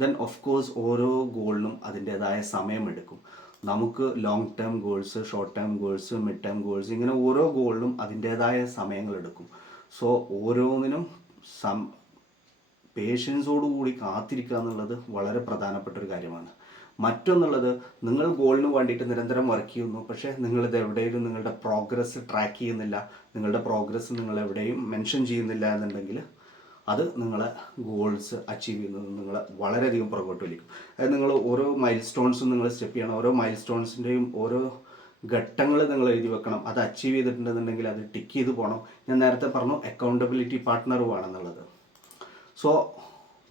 ദെൻ ഓഫ് കോഴ്സ് ഓരോ ഗോളിനും അതിന്റെതായ സമയമെടുക്കും നമുക്ക് long term goals short term goals mid term goals ഇങ്ങനെ ഓരോ ഗോളിനും അതിന്റെതായ സമയങ്ങളെടുക്കും സോ ഓരോന്നിനും സം പേഷ്യൻസോടുകൂടി കാത്തിരിക്കുക എന്നുള്ളത് വളരെ പ്രധാനപ്പെട്ട ഒരു കാര്യമാണ്. മറ്റൊന്നുള്ളത് നിങ്ങൾ ഗോളിന് വേണ്ടിയിട്ട് നിരന്തരം വർക്ക് ചെയ്യുന്നു പക്ഷേ നിങ്ങളിത് എവിടെയും നിങ്ങളുടെ പ്രോഗ്രസ് ട്രാക്ക് ചെയ്യുന്നില്ല നിങ്ങളുടെ പ്രോഗ്രസ് നിങ്ങൾ എവിടെയും മെൻഷൻ ചെയ്യുന്നില്ല എന്നുണ്ടെങ്കിൽ അത് നിങ്ങളെ ഗോൾസ് അച്ചീവ് ചെയ്യുന്നത് നിങ്ങളെ വളരെയധികം പുറകോട്ട് വലിക്കും. അതായത് നിങ്ങൾ ഓരോ മൈൽ സ്റ്റോൺസും നിങ്ങൾ സ്റ്റെപ്പ് ചെയ്യണം ഓരോ മൈൽ സ്റ്റോൺസിന്റെയും ഓരോ ഘട്ടങ്ങൾ നിങ്ങൾ എഴുതി വെക്കണം അത് അച്ചീവ് ചെയ്തിട്ടുണ്ടെന്നുണ്ടെങ്കിൽ അത് ടിക്ക് ചെയ്ത് പോകണം ഞാൻ നേരത്തെ പറഞ്ഞു അക്കൗണ്ടബിലിറ്റി പാർട്ട്ണറുമാണെന്നുള്ളത് സോ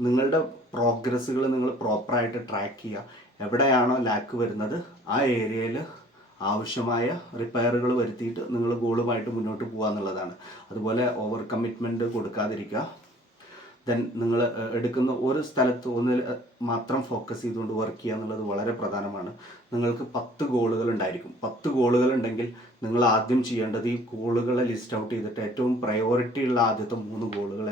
നിങ്ങളുടെ പ്രോഗ്രസ്സുകൾ നിങ്ങൾ പ്രോപ്പറായിട്ട് ട്രാക്ക് ചെയ്യുക. എവിടെയാണോ ലാക്ക് വരുന്നത് ആ ഏരിയയിൽ ആവശ്യമായ റിപ്പയറുകൾ വരുത്തിയിട്ട് നിങ്ങൾ ഗോളുമായിട്ട് മുന്നോട്ട് പോകുക എന്നുള്ളതാണ്. അതുപോലെ ഓവർ കമ്മിറ്റ്മെന്റ് കൊടുക്കാതിരിക്കുക ദെൻ നിങ്ങൾ എടുക്കുന്ന ഒരു സ്ഥലത്ത് ഒന്നിൽ മാത്രം ഫോക്കസ് ചെയ്തുകൊണ്ട് വർക്ക് ചെയ്യുക എന്നുള്ളത് വളരെ പ്രധാനമാണ്. നിങ്ങൾക്ക് പത്ത് ഗോളുകൾ ഉണ്ടായിരിക്കും. പത്ത് ഗോളുകൾ ഉണ്ടെങ്കിൽ നിങ്ങൾ ആദ്യം ചെയ്യേണ്ടത് ഈ ഗോളുകളെ ലിസ്റ്റ് ഔട്ട് ചെയ്തിട്ട് ഏറ്റവും പ്രയോറിറ്റി ഉള്ള ആദ്യത്തെ മൂന്ന് ഗോളുകൾ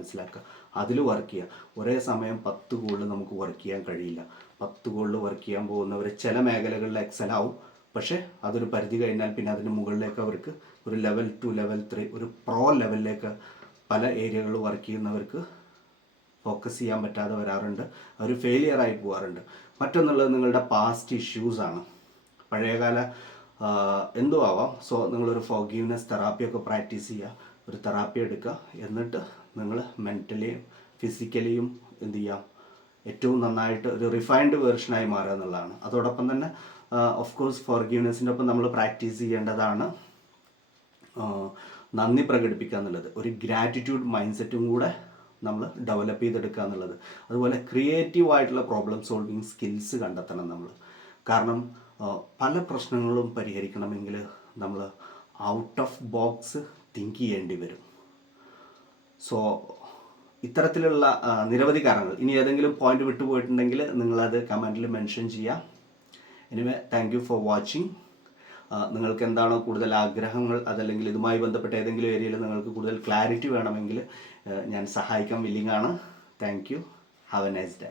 മനസ്സിലാക്കുക. അതിൽ വർക്ക് ചെയ്യുക. ഒരേ സമയം പത്ത് ഗോളിൽ നമുക്ക് വർക്ക് ചെയ്യാൻ കഴിയില്ല. പത്ത് ഗോളിൽ വർക്ക് ചെയ്യാൻ പോകുന്നവർ ചില മേഖലകളിൽ എക്സൽ ആവും. പക്ഷേ അതൊരു പരിധി കഴിഞ്ഞാൽ പിന്നെ അതിന് മുകളിലേക്ക് അവർക്ക് ഒരു ലെവൽ ടു ലെവൽ ത്രീ ഒരു പ്രോ ലെവലിലേക്ക് പല ഏരിയകളിൽ വർക്ക് ചെയ്യുന്നവർക്ക് ഫോക്കസ് ചെയ്യാൻ പറ്റാതെ വരാറുണ്ട്. അവർ ഫെയിലിയർ ആയി പോകാറുണ്ട് മറ്റൊന്നുള്ളത് നിങ്ങളുടെ പാസ്റ്റ് ഇഷ്യൂസ് ആണ്. പഴയകാല എന്തോ ആവാം സോ നിങ്ങളൊരു ഫോഗീവ്നെസ് തെറാപ്പിയൊക്കെ പ്രാക്ടീസ് ചെയ്യുക. ഒരു തെറാപ്പി എടുക്കുക. എന്നിട്ട് നിങ്ങൾ മെന്റലിയും ഫിസിക്കലിയും എന്ത് ചെയ്യാം? ഏറ്റവും നന്നായിട്ട് ഒരു റിഫൈൻഡ് വേർഷനായി മാറുക എന്നുള്ളതാണ്. അതോടൊപ്പം തന്നെ ഓഫ് കോഴ്സ് ഫോർഗീവ്നെസ്സിന്റെ ഒപ്പം നമ്മൾ പ്രാക്ടീസ് ചെയ്യേണ്ടതാണ്. നന്ദി പ്രകടിപ്പിക്കുക എന്നുള്ളത്. ഒരു ഗ്രാറ്റിറ്റ്യൂഡ് മൈൻഡ് സെറ്റും കൂടെ നമ്മൾ ഡെവലപ്പ് ചെയ്തെടുക്കുക എന്നുള്ളത്. അതുപോലെ ക്രിയേറ്റീവ് ആയിട്ടുള്ള പ്രോബ്ലം സോൾവിങ് സ്കിൽസ് കണ്ടെത്തണം നമ്മൾ. കാരണം പല പ്രശ്നങ്ങളും പരിഹരിക്കണമെങ്കിൽ നമ്മൾ ഔട്ട് ഓഫ് ബോക്സ് തിങ്ക് ചെയ്യേണ്ടി വരും. സോ ഇത്തരത്തിലുള്ള നിരവധി കാരണങ്ങൾ. ഇനി ഏതെങ്കിലും പോയിന്റ് വിട്ടുപോയിട്ടുണ്ടെങ്കിൽ നിങ്ങളത് കമന്റിൽ മെൻഷൻ ചെയ്യാം. Anyway thank you for watching നിങ്ങൾക്ക് എന്താണോ കൂടുതൽ ആഗ്രഹങ്ങൾ അതല്ലെങ്കിൽ ഇതുമായി ബന്ധപ്പെട്ട ഏതെങ്കിലും ഏരിയയിൽ നിങ്ങൾക്ക് കൂടുതൽ ക്ലാരിറ്റി വേണമെങ്കിൽ ഞാൻ സഹായിക്കാൻ വില്ലിങ്ങാണ് thank you have a nice day